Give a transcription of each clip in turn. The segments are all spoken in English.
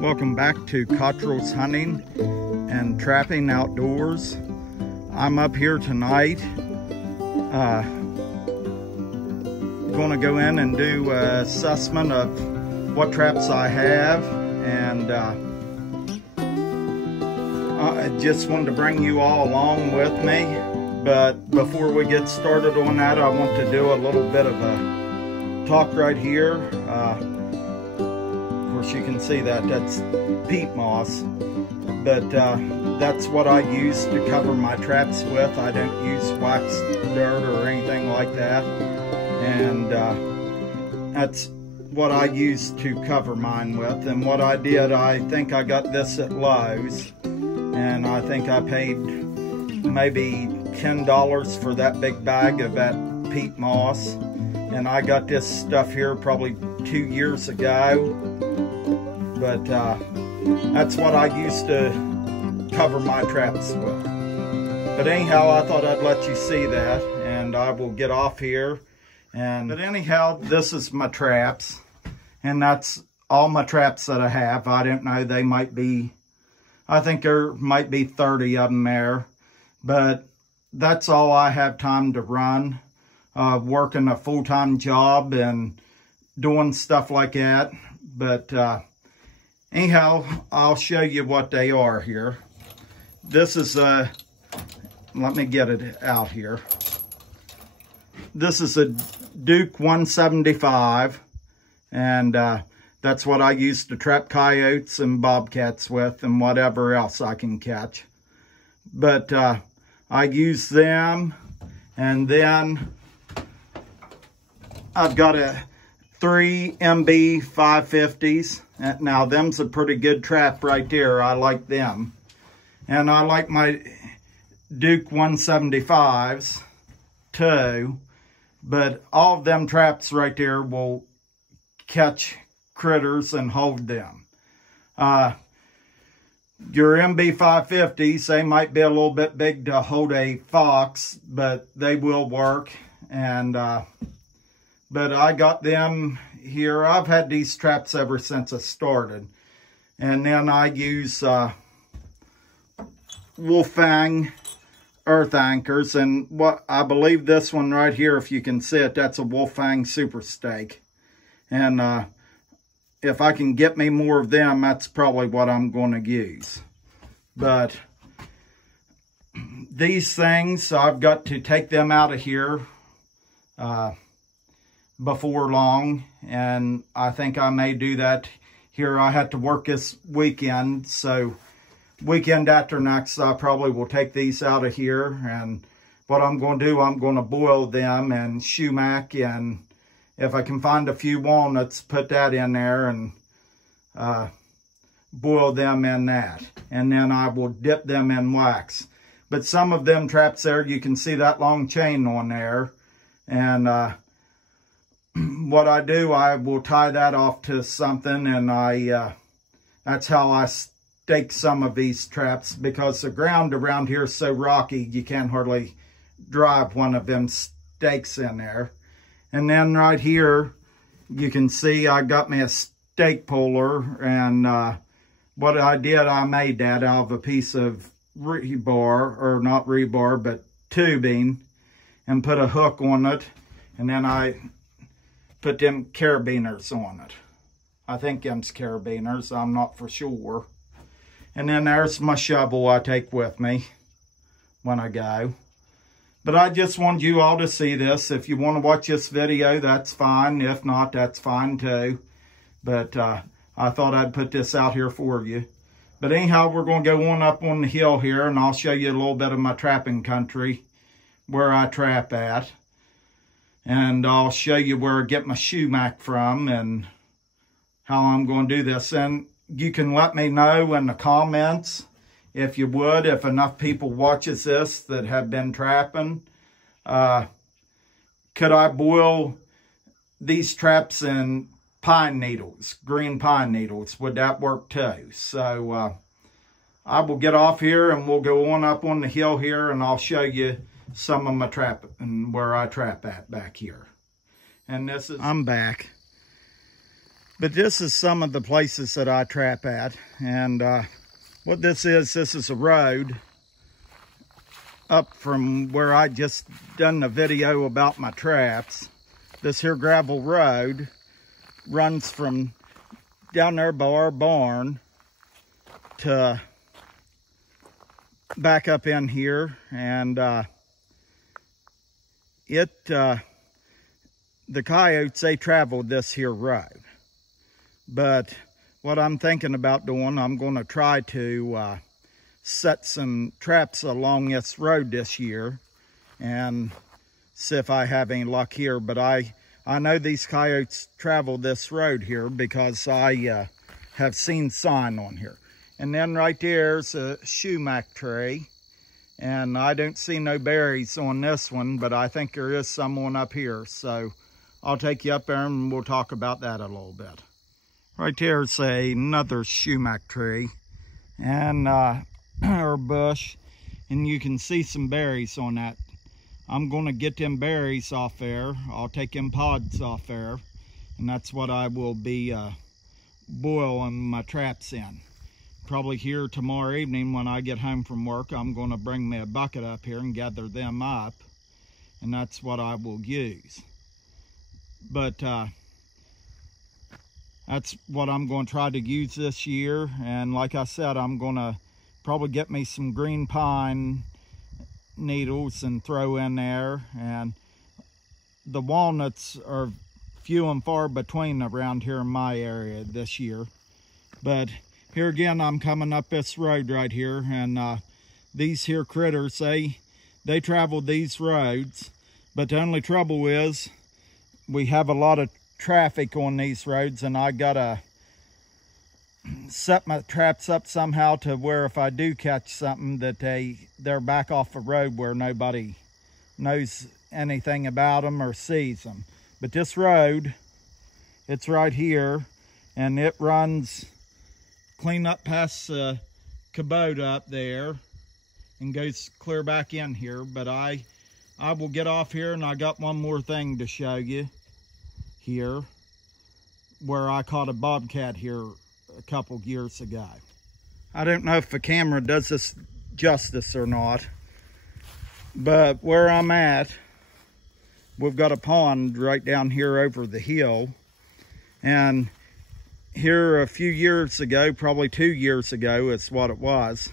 Welcome back to Cottrell's Hunting and Trapping Outdoors. I'm up here tonight. Going to go in and do an assessment of what traps I have, and I just wanted to bring you all along with me. But before we get started on that, I want to do a little bit of a talk right here. You can see that's peat moss, but that's what I use to cover my traps with. I don't use wax dirt or anything like that, and that's what I use to cover mine with. And what I did, I think I got this at Lowe's, and I think I paid maybe $10 for that big bag of that peat moss, and I got this stuff here probably 2 years ago. But that's what I used to cover my traps with. But anyhow, I thought I'd let you see that, and I will get off here. But anyhow, this is my traps, and that's all my traps that I have. I don't know, they might be, I think there might be 30 of them there. But that's all I have time to run, working a full-time job and doing stuff like that. But anyhow, I'll show you what they are here. This is a, let me get it out here. This is a Duke 175, and that's what I use to trap coyotes and bobcats with and whatever else I can catch. But I use them, and then I've got a 3 MB 550s. Now, them's a pretty good trap right there. I like them. And I like my Duke 175s too. But all of them traps right there will catch critters and hold them. Your MB 550s, they might be a little bit big to hold a fox, but they will work. And but I got them here. I've had these traps ever since I started. And then I use Wolfang earth anchors. And what I believe this one right here, if you can see it, that's a Wolfang Super Steak. And if I can get me more of them, that's probably what I'm going to use. But these things, I've got to take them out of here before long, and I think I may do that here. I have to work this weekend, so weekend after next I probably will take these out of here. And what I'm going to do, I'm going to boil them and sumac, and if I can find a few walnuts, put that in there and boil them in that, and then I will dip them in wax. But some of them traps there, you can see that long chain on there, and what I do, I will tie that off to something, and that's how I stake some of these traps, because the ground around here is so rocky, you can't hardly drive one of them stakes in there. And then right here, you can see I got me a stake puller, and what I did, I made that out of a piece of rebar, or not rebar, but tubing, and put a hook on it, and then I put them carabiners on it. I think them's carabiners, I'm not for sure. And then there's my shovel I take with me when I go. But I just wanted you all to see this. If you want to watch this video, that's fine. If not, that's fine too. But I thought I'd put this out here for you. But anyhow, we're going to go on up on the hill here, and I'll show you a little bit of my trapping country, where I trap at. And I'll show you where I get my sumac from and how I'm going to do this. And you can let me know in the comments, if you would, if enough people watches this that have been trapping. Could I boil these traps in pine needles, green pine needles? Would that work too? So I will get off here and we'll go on up on the hill here, and I'll show you some of my trap and where I trap at back here. And this is, I'm back. But this is some of the places that I trap at. And what this is a road up from where I just done the video about my traps. This here gravel road runs from down there by our barn to back up in here, and the coyotes, they traveled this here road. But what I'm thinking about doing, I'm going to try to set some traps along this road this year and see if I have any luck here. But I know these coyotes travel this road here because I have seen sign on here. And then right there's a sumac tree, and I don't see no berries on this one, but I think there is someone up here. So I'll take you up there and we'll talk about that a little bit. Right there's another sumac tree and or bush, and you can see some berries on that. I'm gonna get them berries off there. I'll take them pods off there, and that's what I will be boiling my traps in. Probably here tomorrow evening when I get home from work, I'm gonna bring me a bucket up here and gather them up, and that's what I will use. But that's what I'm going to try to use this year. And like I said, I'm going to probably get me some green pine needles and throw in there. And the walnuts are few and far between around here in my area this year. But here again, I'm coming up this road right here, and these here critters, they travel these roads. But the only trouble is we have a lot of traffic on these roads, and I gotta set my traps up somehow to where if I do catch something, that they're back off the road where nobody knows anything about them or sees them. But this road, it's right here, and it runs clean up past Kubota up there and goes clear back in here. But I will get off here, and I got one more thing to show you here, where I caught a bobcat here a couple years ago. I don't know if the camera does this justice or not, but where I'm at, we've got a pond right down here over the hill. And here a few years ago, probably 2 years ago is what it was,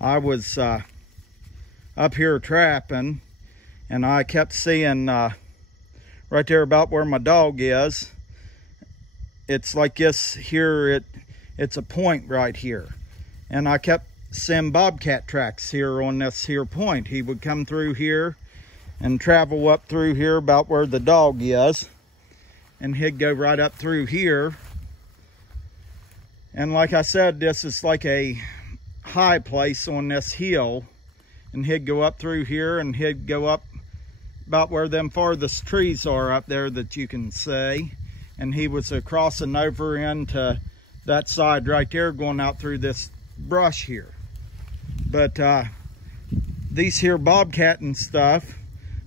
I was up here trapping, and I kept seeing right there about where my dog is. It's like this here, it's a point right here. And I kept seeing bobcat tracks here on this here point. He would come through here and travel up through here about where the dog is, and he'd go right up through here. And like I said, this is like a high place on this hill, and he'd go up through here, and he'd go up about where them farthest trees are up there that you can see. And he was crossing over into that side right there, going out through this brush here. But these here bobcat and stuff,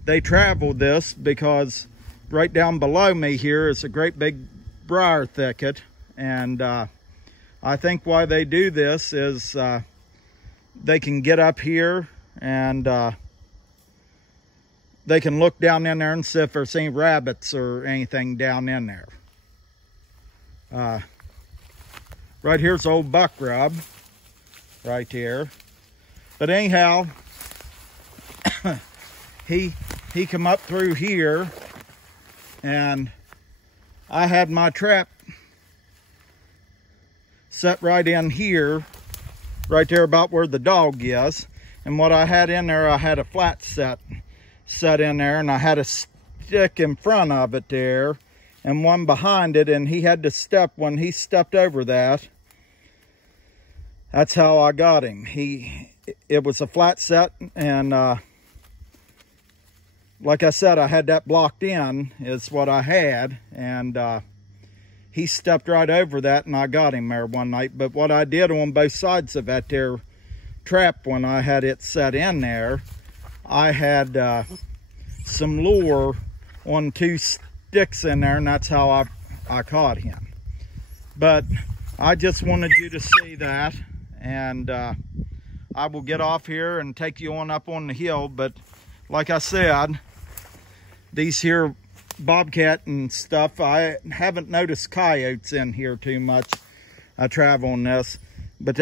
they travel this because right down below me here is a great big briar thicket. And I think why they do this is they can get up here, and they can look down in there and see if there's any rabbits or anything down in there. Right here's old buck rub right here. But anyhow, he come up through here, and I had my trap set right in here, right there about where the dog is. And what I had in there, I had a flat set in there, and I had a stick in front of it there and one behind it, and he had to step. When he stepped over that, that's how I got him. It was a flat set, and like I said, I had that blocked in is what I had, and he stepped right over that, and I got him there one night. But what I did on both sides of that there trap, when I had it set in there, I had some lure on 2 sticks in there, and that's how I caught him. But I just wanted you to see that, and I will get off here and take you on up on the hill. But like I said, these here bobcat and stuff, I haven't noticed coyotes in here too much. I travel on this, but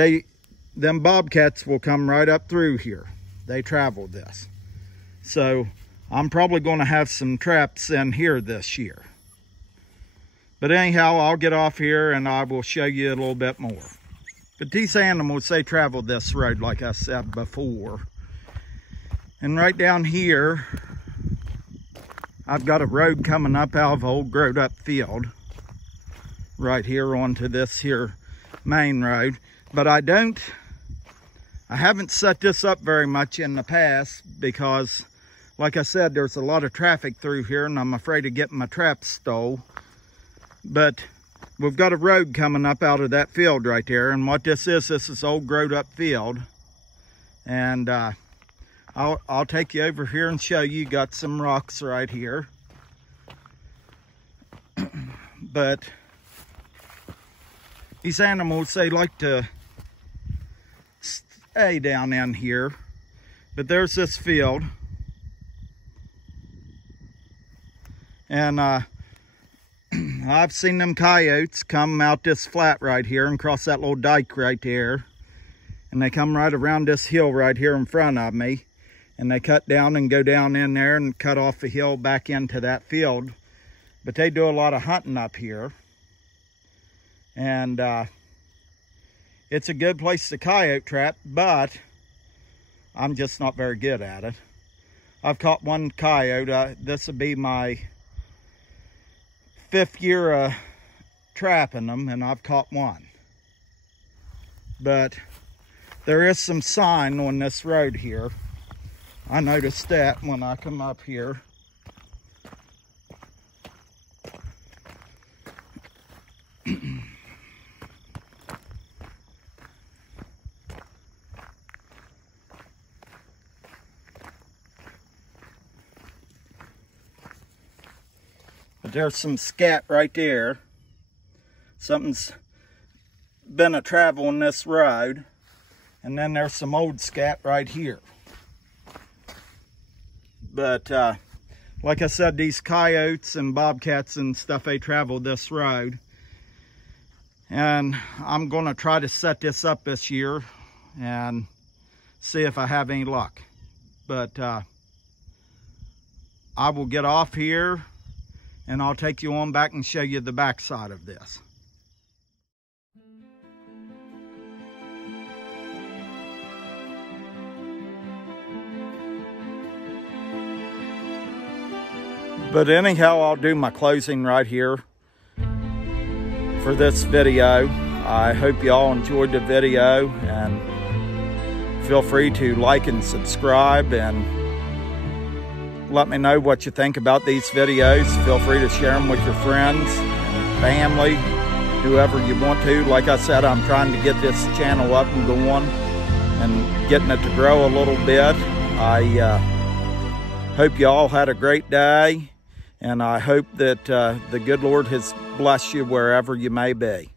them bobcats will come right up through here. They travel this. So I'm probably going to have some traps in here this year. But anyhow, I'll get off here and I will show you a little bit more. But these animals, they travel this road, like I said before. And right down here, I've got a road coming up out of an old growed up field. Right here onto this here main road. But I haven't set this up very much in the past because, like I said, there's a lot of traffic through here and I'm afraid of getting my traps stole. But we've got a road coming up out of that field right there, and what this is old growed up field. And I'll take you over here and show you. Got some rocks right here. But these animals, they like to stay down in here. But there's this field. And I've seen them coyotes come out this flat right here and cross that little dike right there. And they come right around this hill right here in front of me. And they cut down and go down in there and cut off the hill back into that field. But they do a lot of hunting up here. And it's a good place to coyote trap, but I'm just not very good at it. I've caught one coyote. This will be my 5th year trapping them, and I've caught one. But there is some sign on this road here. I noticed that when I come up here. But there's some scat right there. Something's been a travel on this road. And then there's some old scat right here. But like I said, these coyotes and bobcats and stuff, they travel this road. And I'm going to try to set this up this year and see if I have any luck. But I will get off here and I'll take you on back and show you the back side of this. But anyhow, I'll do my closing right here for this video. I hope you all enjoyed the video, and feel free to like and subscribe and let me know what you think about these videos. Feel free to share them with your friends, family, whoever you want to. Like I said, I'm trying to get this channel up and going and getting it to grow a little bit. I hope you all had a great day, and I hope that the good Lord has blessed you wherever you may be.